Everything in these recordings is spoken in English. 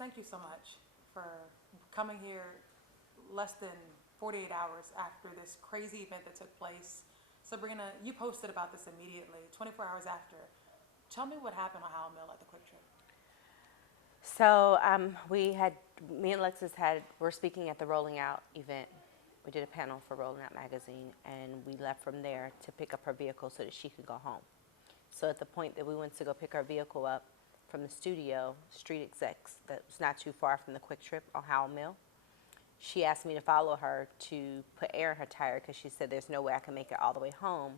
thank you so much for coming here less than 48 hours after this crazy event that took place. Sabrina, you posted about this immediately, 24 hours after. Tell me what happened on Howell Mill at the Quick Trip. So me and Alexis were speaking at the Rolling Out event. We did a panel for Rolling Out magazine, and we left from there to pick up her vehicle so that she could go home. So at the point that we went to go pick our vehicle up from the studio, Street Execs, that was not too far from the Quick Trip on Howell Mill, she asked me to follow her to put air in her tire because she said there's no way I can make it all the way home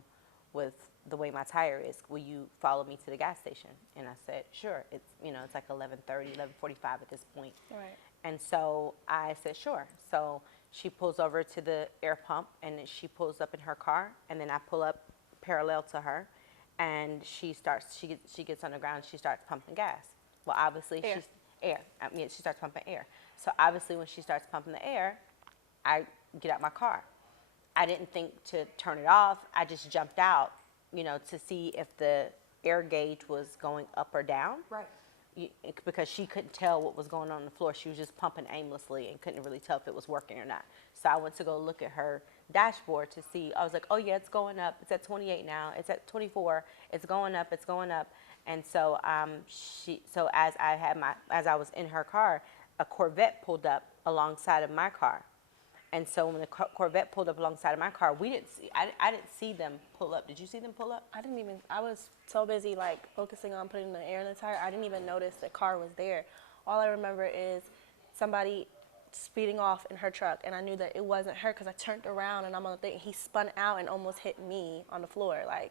with the way my tire is. Will you follow me to the gas station? And I said, sure. It's, it's like 11:30, 11:45 at this point. Right. And so I said, sure. So she pulls over to the air pump, and she pulls up in her car, and then I pull up parallel to her, and she gets on the ground, and she starts pumping gas. Well, obviously she starts pumping air. So obviously when she starts pumping the air, I get out my car. I didn't think to turn it off. I just jumped out, to see if the air gauge was going up or down. Right. Because she couldn't tell what was going on the floor. She was just pumping aimlessly and couldn't really tell if it was working or not. So I went to go look at her dashboard to see. I was like, oh yeah, it's going up. It's at 28 now. It's at 24. It's going up. It's going up. And so as I was in her car, a Corvette pulled up alongside of my car. And so when the Corvette pulled up alongside of my car, I didn't see them pull up. Did you see them pull up? I was so busy focusing on putting the air in the tire, I didn't even notice the car was there. All I remember is somebody speeding off in her truck, and I knew that it wasn't her because I turned around and I'm on the thing. He spun out and almost hit me on the floor, and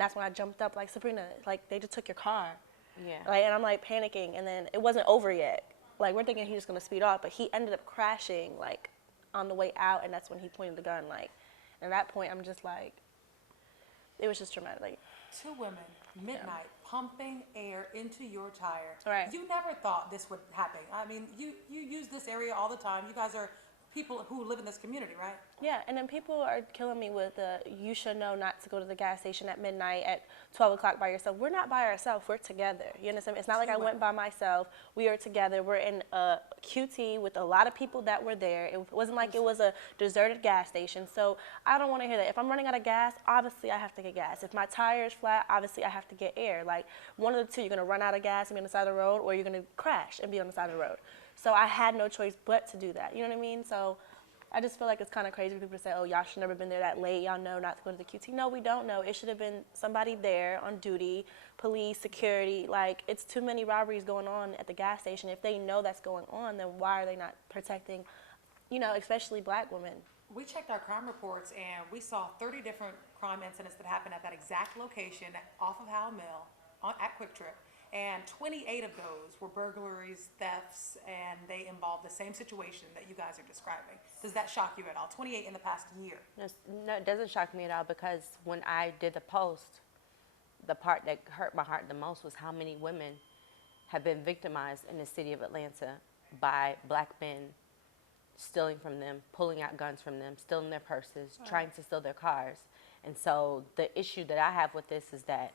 that's when I jumped up, Sabrina, they just took your car. Yeah. And I'm panicking, and then it wasn't over yet. We're thinking he was gonna speed off, but he ended up crashing on the way out, and that's when he pointed the gun. And at that point, I'm just it was just traumatic. Two women, midnight, pumping air into your tire. Right. You never thought this would happen. I mean, you use this area all the time. You guys are people who live in this community, right? Yeah, and then people are killing me with you should know not to go to the gas station at midnight at 12 o'clock by yourself. We're not by ourselves. We're together. You understand? It's not like I went by myself. We are together. We're in a QT with a lot of people that were there. It wasn't like it was a deserted gas station. So I don't want to hear that. If I'm running out of gas, obviously I have to get gas. If my tire is flat, obviously I have to get air. One of the two, you're going to run out of gas and be on the side of the road, or you're going to crash and be on the side of the road. So I had no choice but to do that. You know what I mean? So I just feel like it's kind of crazy for people to say, oh, y'all should never been there that late. Y'all know not to go to the QT. No, we don't know. It should have been somebody there on duty, police, security. It's too many robberies going on at the gas station. If they know that's going on, then why are they not protecting, especially black women? We checked our crime reports, and we saw 30 different crime incidents that happened at that exact location off of Howell Mill at Quick Trip. And 28 of those were burglaries, thefts, and they involved the same situation that you guys are describing. Does that shock you at all? 28 in the past year. No, it doesn't shock me at all, because when I did the post, the part that hurt my heart the most was how many women have been victimized in the city of Atlanta by black men stealing from them, pulling out guns from them, stealing their purses, trying to steal their cars. And so the issue that I have with this is that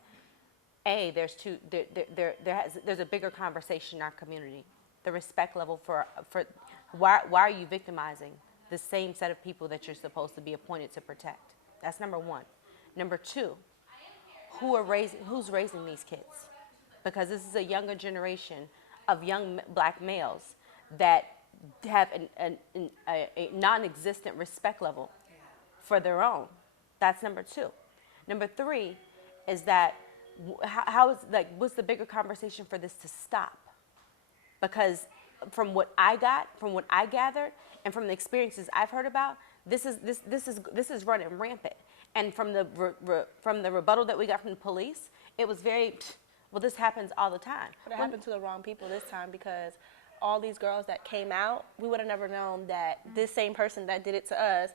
there's a bigger conversation in our community. The respect level for why are you victimizing the same set of people that you're supposed to be appointed to protect? That's number one. Number two, who's raising these kids? Because this is a younger generation of young black males that have a non-existent respect level for their own. That's number two. Number three is that what's the bigger conversation for this to stop? Because from what I gathered, and from the experiences I've heard about, this is running rampant. And from the rebuttal that we got from the police, it was very, well, this happens all the time. But it happened to the wrong people this time, because all these girls that came out, we would have never known that this same person that did it to us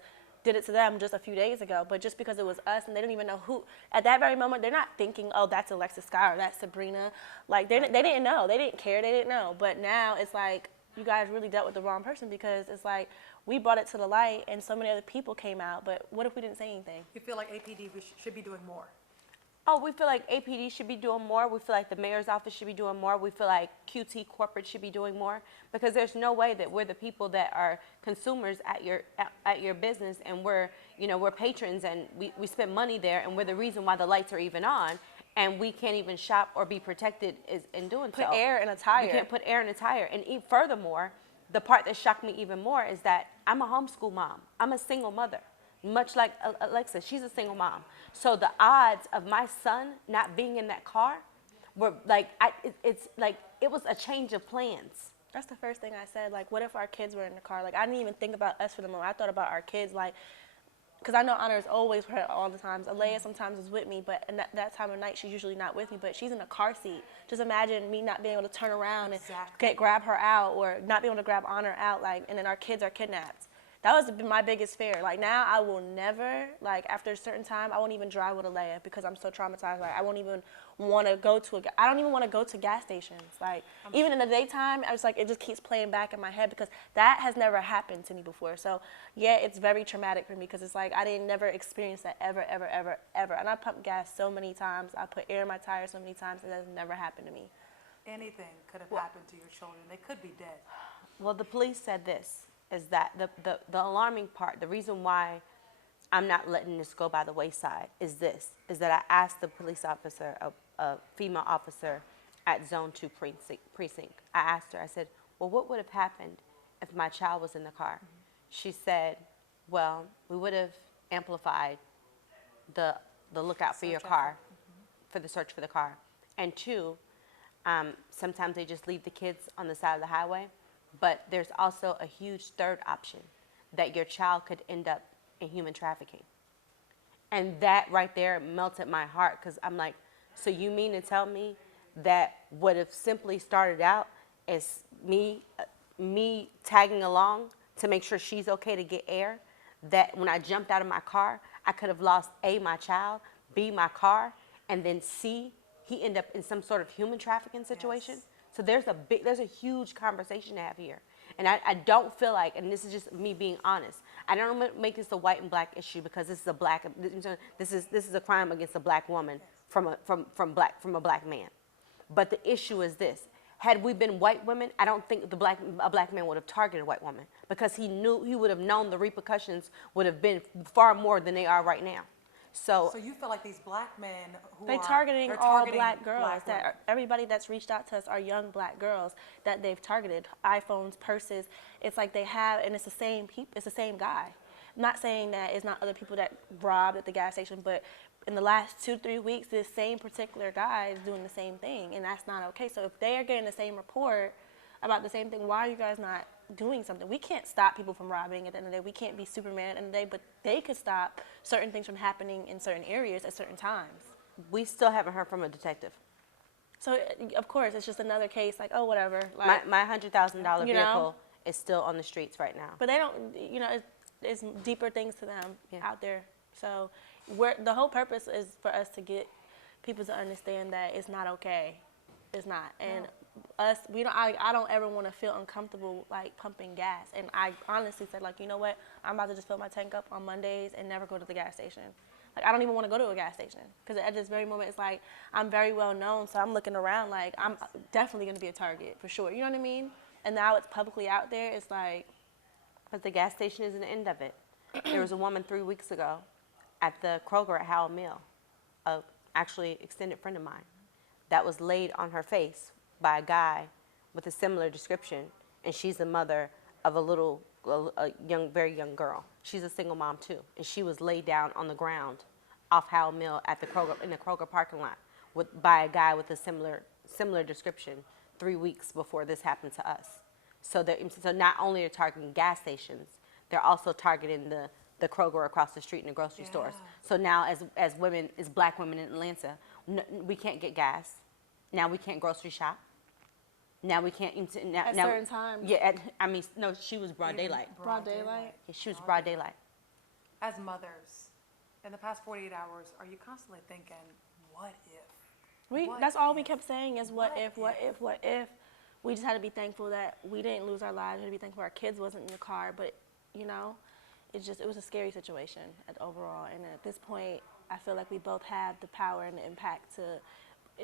did it to them just a few days ago. But just because it was us, and they don't even know who, at that very moment, they're not thinking, oh, that's Alexis Skyy or that's Sabrina. They didn't know. They didn't care. They didn't know. But now it's you guys really dealt with the wrong person, because it's we brought it to the light and so many other people came out. But what if we didn't say anything? You feel like APD should be doing more? Oh, we feel like APD should be doing more. We feel like the mayor's office should be doing more. We feel like QT corporate should be doing more, because there's no way that we're the people that are consumers at your business, and we're patrons, and we spend money there, and we're the reason why the lights are even on, and we can't even shop or be protected in doing so. Put air in a tire. We can't put air in a tire. And furthermore, the part that shocked me even more is that I'm a homeschool mom. I'm a single mother. Much like Alexis, she's a single mom. So the odds of my son not being in that car were like, it's like it was a change of plans. That's the first thing I said. Like, what if our kids were in the car? Like, I didn't even think about us for the moment. I thought about our kids, like, because I know Honor is always with her all the times. Alea sometimes is with me, but at that time of night, she's usually not with me, but she's in a car seat. Just imagine me not being able to turn around and grab her out, or not being able to grab Honor out, like, and then our kids are kidnapped. That was my biggest fear. Like, now I will never, like, after a certain time, I won't even drive with Alea because I'm so traumatized. Like, I won't even want to go to I don't even want to go to gas stations. Like, even in the daytime, I was like, it just keeps playing back in my head because that has never happened to me before. So, yeah, it's very traumatic for me because it's like I didn't never experience that ever, ever, ever, ever. And I pumped gas so many times. I put air in my tires so many times, and that's never happened to me. Anything could have happened to your children. They could be dead. Well, the police said this, is that the alarming part, the reason why I'm not letting this go by the wayside is that I asked the police officer, a female officer at Zone 2 precinct, I asked her, I said, well, what would have happened if my child was in the car? She said, well, we would have amplified the lookout for your car, for the search for the car. And two, sometimes they just leave the kids on the side of the highway. But there's also a huge third option, that your child could end up in human trafficking. And that right there melted my heart, because I'm like, so you mean to tell me that would have simply started out as me tagging along to make sure she's okay to get air, that when I jumped out of my car, I could have lost A, my child, B, my car, and then C, he ended up in some sort of human trafficking situation? Yes. So there's a huge conversation to have here. And I don't feel like, and this is just me being honest, I don't make this a white and black issue because this is a crime against a black woman from a black man. But the issue is this: had we been white women, I don't think a black man would have targeted a white woman, because he would have known the repercussions would have been far more than they are right now. So you feel like these black men they're targeting all black girls. Everybody that's reached out to us are young black girls that they've targeted. iPhones, purses. It's like they have, and it's the same people. It's the same guy. I'm not saying that it's not other people that robbed at the gas station, but in the last 2-3 weeks, this same particular guy is doing the same thing, and that's not okay. So if they are getting the same report about the same thing, why are you guys not doing something? We can't stop people from robbing at the end of the day. We can't be Superman at the end of the day, but they could stop certain things from happening in certain areas at certain times. We still haven't heard from a detective. So, of course, it's just another case, like, oh, whatever. Like, my $100,000 vehicle is still on the streets right now. But they don't, it's deeper things to them out there. So the whole purpose is for us to get people to understand that it's not okay. It's not. And I don't ever want to feel uncomfortable, like, pumping gas. And I honestly said, like, you know what? I'm about to just fill my tank up on Mondays and never go to the gas station. Like, I don't even want to go to a gas station, because at this very moment, it's like, I'm very well known, so I'm looking around like I'm definitely going to be a target for sure. You know what I mean? And now it's publicly out there. It's like, but the gas station isn't the end of it. There was a woman 3 weeks ago at the Kroger at Howell Mill, actually extended friend of mine, that was laid on her face by a guy with a similar description, and she's the mother of a very young girl. She's a single mom too, and she was laid down on the ground off Howell Mill at the Kroger, in the Kroger parking lot, by a guy with a similar description 3 weeks before this happened to us. So not only are they targeting gas stations, they're also targeting the Kroger across the street and the grocery stores. So now, as black women in Atlanta, we can't get gas. Now we can't grocery shop. Now we can't at certain times. Yeah, no, she was broad daylight. Broad daylight? Yeah, she was broad daylight. As mothers, in the past 48 hours, are you constantly thinking, what if? That's all we kept saying is what if. We just had to be thankful that we didn't lose our lives. We had to be thankful our kids wasn't in the car. But, it was a scary situation overall. And at this point, I feel like we both have the power and the impact to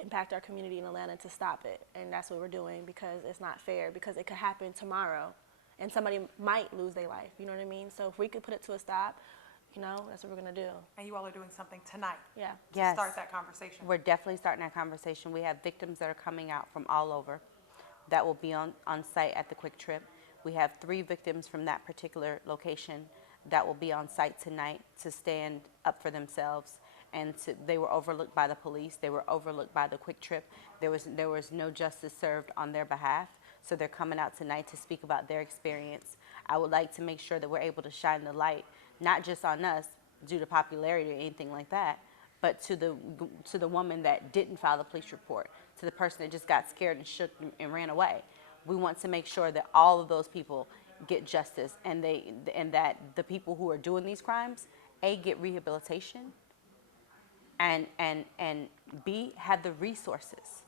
impact our community in Atlanta to stop it. And that's what we're doing, because it's not fair, because it could happen tomorrow and somebody might lose their life. You know what I mean? So if we could put it to a stop, you know, that's what we're going to do. And you all are doing something tonight Yeah. to Yes. start that conversation. We're definitely starting that conversation. We have victims that are coming out from all over that will be on site at the Quick Trip. We have 3 victims from that particular location that will be on site tonight to stand up for themselves. And they were overlooked by the police. They were overlooked by the Quick Trip. There was no justice served on their behalf. So they're coming out tonight to speak about their experience. I would like to make sure that we're able to shine the light, not just on us due to popularity or anything like that, but to the woman that didn't file the police report, to the person that just got scared and shook and ran away. We want to make sure that all of those people get justice, and that the people who are doing these crimes, A, get rehabilitation, and B, have the resources.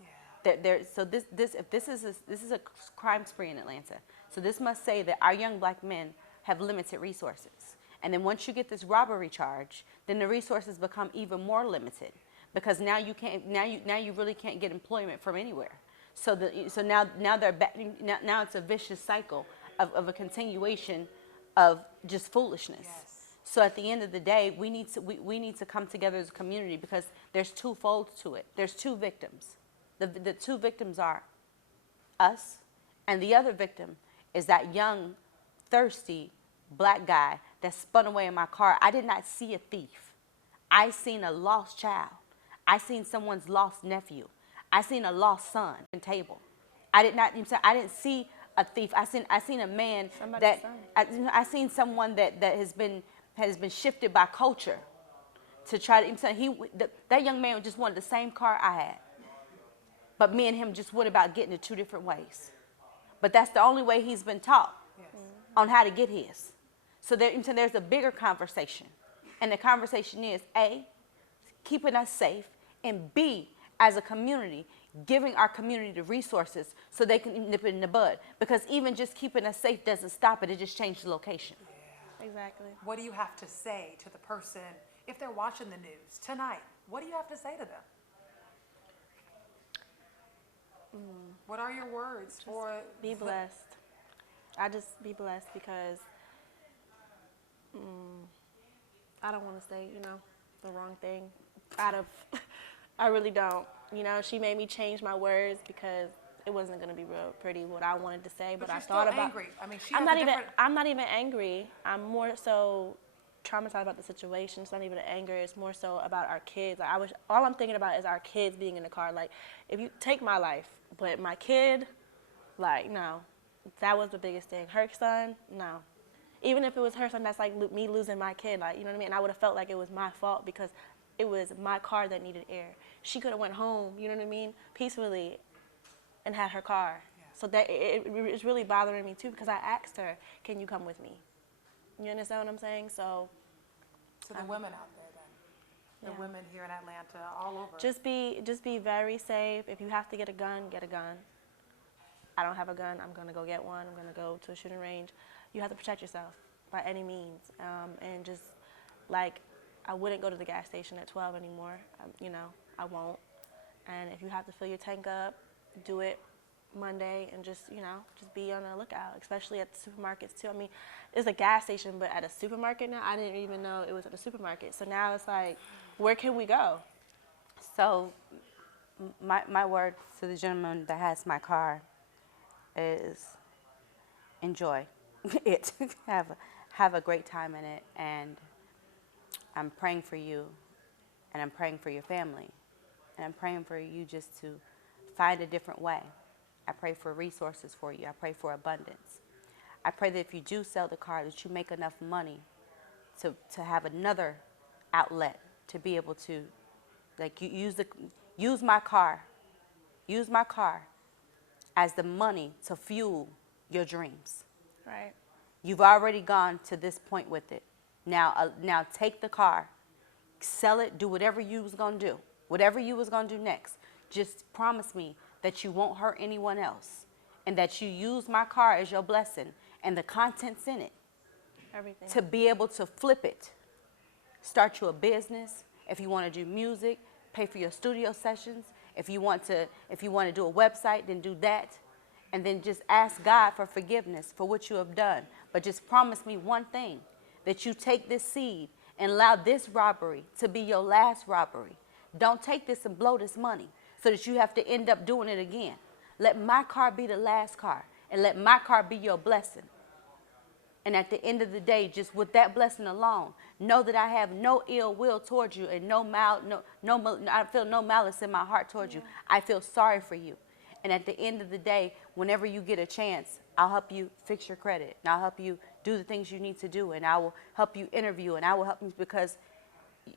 So this is a crime spree in Atlanta. So this must say that our young black men have limited resources. And then once you get this robbery charge, then the resources become even more limited, because now you really can't get employment from anywhere. So now they're back. Now it's a vicious cycle of a continuation of just foolishness. Yes. So at the end of the day, we need to come together as a community, because there's 2 folds to it. There's 2 victims. The 2 victims are us, and the other victim is that young, thirsty black guy that spun away in my car. I did not see a thief. I seen a lost child. I seen someone's lost nephew. I seen a lost son on the table. I didn't see a thief. I seen a man Somebody's son. I seen someone that has been shifted by culture to try to. That young man just wanted the same car I had, but me and him just went about getting it 2 different ways. But that's the only way he's been taught on how to get his. So there's a bigger conversation, and the conversation is A, keeping us safe, and B, as a community, giving our community the resources so they can nip it in the bud. Because even just keeping us safe doesn't stop it; it just changes the location. Exactly. What do you have to say to the person if they're watching the news tonight? What do you have to say to them? What are your words for? Be blessed. I just be blessed, because I don't want to say, you know, the wrong thing I really don't. You know, she made me change my words because it wasn't going to be real pretty what I wanted to say, but I thought about. Angry. I mean, I'm not even angry. I'm more so traumatized about the situation. It's not even anger. It's more so about our kids. Like, all I'm thinking about is our kids being in the car. Like, if you take my life, but my kid, like, no, that was the biggest thing. Her son, no. Even if it was her son, that's like me losing my kid. Like, you know what I mean? And I would have felt like it was my fault, because it was my car that needed air. She could have went home, you know what I mean, peacefully, and had her car. Yeah. So that it's really bothering me too, because I asked her, "Can you come with me?" You understand what I'm saying? So the women out there, then, the women here in Atlanta, all over. Just be very safe. If you have to get a gun, get a gun. I don't have a gun. I'm gonna go get one. I'm gonna go to a shooting range. You have to protect yourself by any means, and just like, I wouldn't go to the gas station at 12 anymore. You know, I won't. And if you have to fill your tank up, do it Monday, and just be on the lookout, especially at the supermarkets too. I mean, it's a gas station, but at a supermarket now, I didn't even know it was at a supermarket. So now it's like, where can we go? So my word to the gentleman that has my car is enjoy it. have a great time in it, and I'm praying for you, and I'm praying for your family, and I'm praying for you just to find a different way. I pray for resources for you. I pray for abundance. I pray that if you do sell the car, that you make enough money to have another outlet to be able to, like, use my car as the money to fuel your dreams. Right. You've already gone to this point with it. Now take the car, sell it, do whatever you was gonna do. Whatever you was gonna do next. Just promise me that you won't hurt anyone else, and that you use my car as your blessing and the contents in it. Everything. To be able to flip it, start you a business, If you want to do music, pay for your studio sessions. If you want to do a website, then do that. And then just ask God for forgiveness for what you have done. But just promise me one thing, that you take this seed and allow this robbery to be your last robbery. Don't take this and blow this money so that you have to end up doing it again. Let my car be the last car, and let my car be your blessing. And at the end of the day, just with that blessing alone, know that I have no ill will towards you, and I feel no malice in my heart towards you. I feel sorry for you. And at the end of the day, whenever you get a chance, I'll help you fix your credit, and I'll help you do the things you need to do, and I will help you interview, and I will help you, because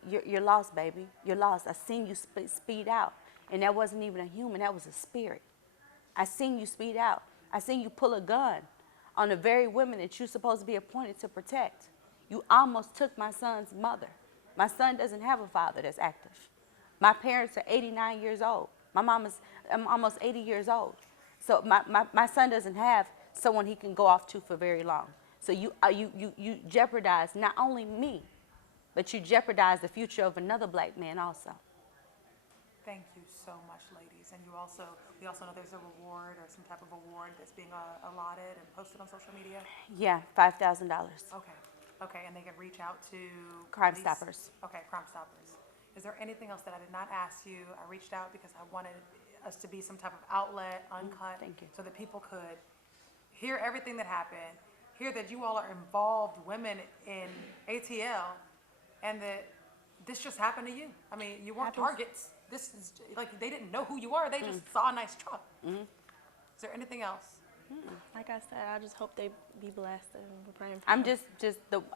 you're lost, baby. You're lost. I seen you speed out, and that wasn't even a human. That was a spirit. I seen you speed out. I seen you pull a gun on the very women that you're supposed to be appointed to protect. You almost took my son's mother. My son doesn't have a father that's active. My parents are 89 years old. I'm almost 80 years old. So my son doesn't have someone he can go off to for very long. So you jeopardize not only me, but you jeopardize the future of another black man also. Thank you so much, ladies. And we also know there's a reward or some type of award that's being allotted and posted on social media. Yeah, $5,000. Okay, and they can reach out to Crime police? Stoppers. Okay, Crime Stoppers. Is there anything else that I did not ask you? I reached out because I wanted us to be some type of outlet, uncut, thank you. so that people could hear everything that happened, hear that you all are involved women in ATL, and that this just happened to you. I mean, you weren't targets. This is like, they didn't know who you are. They just saw a nice truck. Is there anything else? Like I said, I just hope they be blessed, and we're praying for I'm them.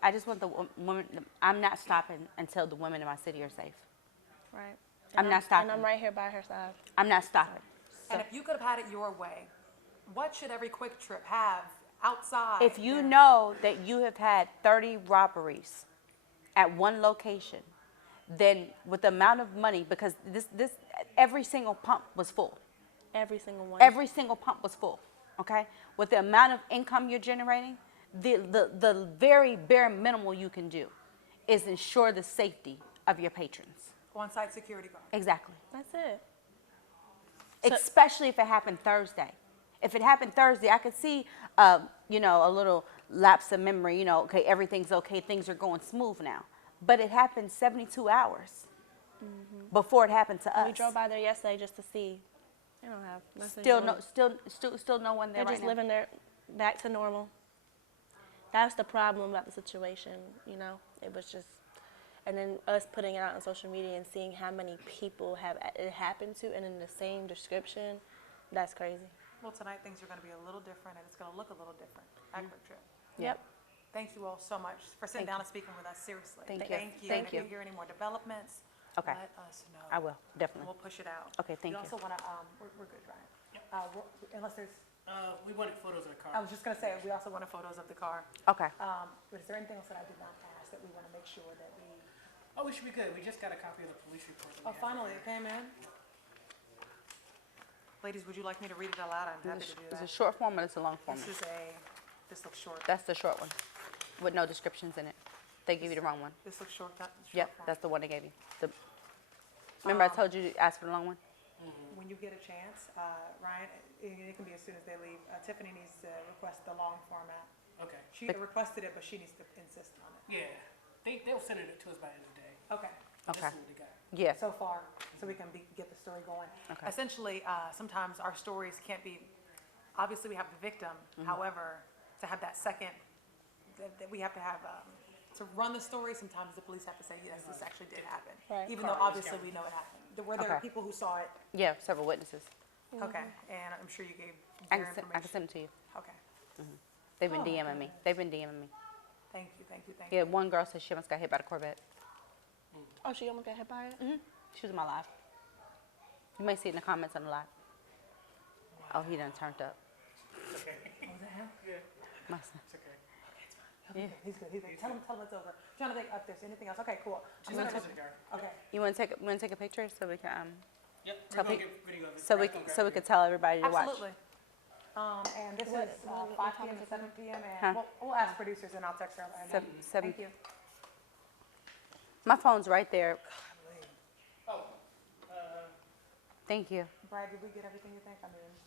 I just want the women. I'm not stopping until the women in my city are safe. Right. I'm not stopping. And I'm right here by her side. I'm not stopping. And if you could have had it your way, what should every Quick Trip have outside? If you know that you have had 30 robberies at one location, then with the amount of money, because this every single pump was full. Every single one. Every single pump was full. Okay? With the amount of income you're generating, the very bare minimal you can do is ensure the safety of your patrons. On-site security guard. Exactly. That's it. Especially if it happened Thursday. If it happened Thursday, I could see, a little lapse of memory. Okay, everything's okay, things are going smooth now. But it happened 72 hours before it happened to us. We drove by there yesterday just to see. They don't have nothing. Still no one there They're right just now. living their back to normal. That's the problem about the situation. It was just, and then us putting it out on social media and seeing how many people have it happened to, and in the same description. That's crazy. Well, tonight things are going to be a little different, and it's going to look a little different at Quick Trip. Yep. Thank you all so much for sitting down and speaking with us. Seriously. Thank you. Thank you. Thank And you. if you hear any more developments, Okay. let us know. I will, And definitely. we'll push it out. Okay, thank We you. also want to, we're good, Ryan. Unless there's, We wanted photos of the car. I was just going to say, we also wanted photos of the car. Okay. But is there anything else that I did not ask that we want to make sure that we? Oh, we should be good. We just got a copy of the police report. that we Oh, have. finally, it came in. Ladies, would you like me to read it out loud? I'm happy to do Is it a that. short form or is it a long form? This looks short. That's the short one with no descriptions in it. They give you the wrong one. This looks short. Yep, that's the one they gave you. Remember I told you to ask for the long one? When you get a chance, Ryan, it can be as soon as they leave. Tiffany needs to request the long format. Okay. She requested it, but she needs to insist on it. Yeah. They'll send it to us by the end of the day. Okay. This Okay. is what they got. Yeah. So far, so we can get the story going. Okay. Essentially, sometimes our stories can't be, obviously we have the victim, however, to have that second, that we have to have, to run the story, sometimes the police have to say, yes, this actually did happen. Right. Even though obviously we know it happened. Were there Okay. people who saw it? Yeah, several witnesses. Okay, and I'm sure you gave I their can information. send them to you. Okay, They've been Oh, my DMing me. goodness. They've been DMing me. thank you. Yeah, one girl said she almost got hit by the Corvette. Oh, she almost got hit by it? She was in my live. You may see it in the comments on the live. Oh, he done turned up. Was that him? Yeah. My son. It's okay. Yeah. He's good. Tell him it's over. Trying to think if there's anything else. Okay, cool. I'm Just gonna- a cigar. Okay. You want to take a picture so we can Yep. Tell We're gonna peop- get video of it. so we Right, go grab so we it. could tell everybody to watch. Absolutely. And this What- is what 5 time p.m. is to it? 7 p.m. Huh? And we'll ask producers and I'll text her. Seven- Thank you. My phone's right there. Thank you. Brad, did we get everything you think? I mean.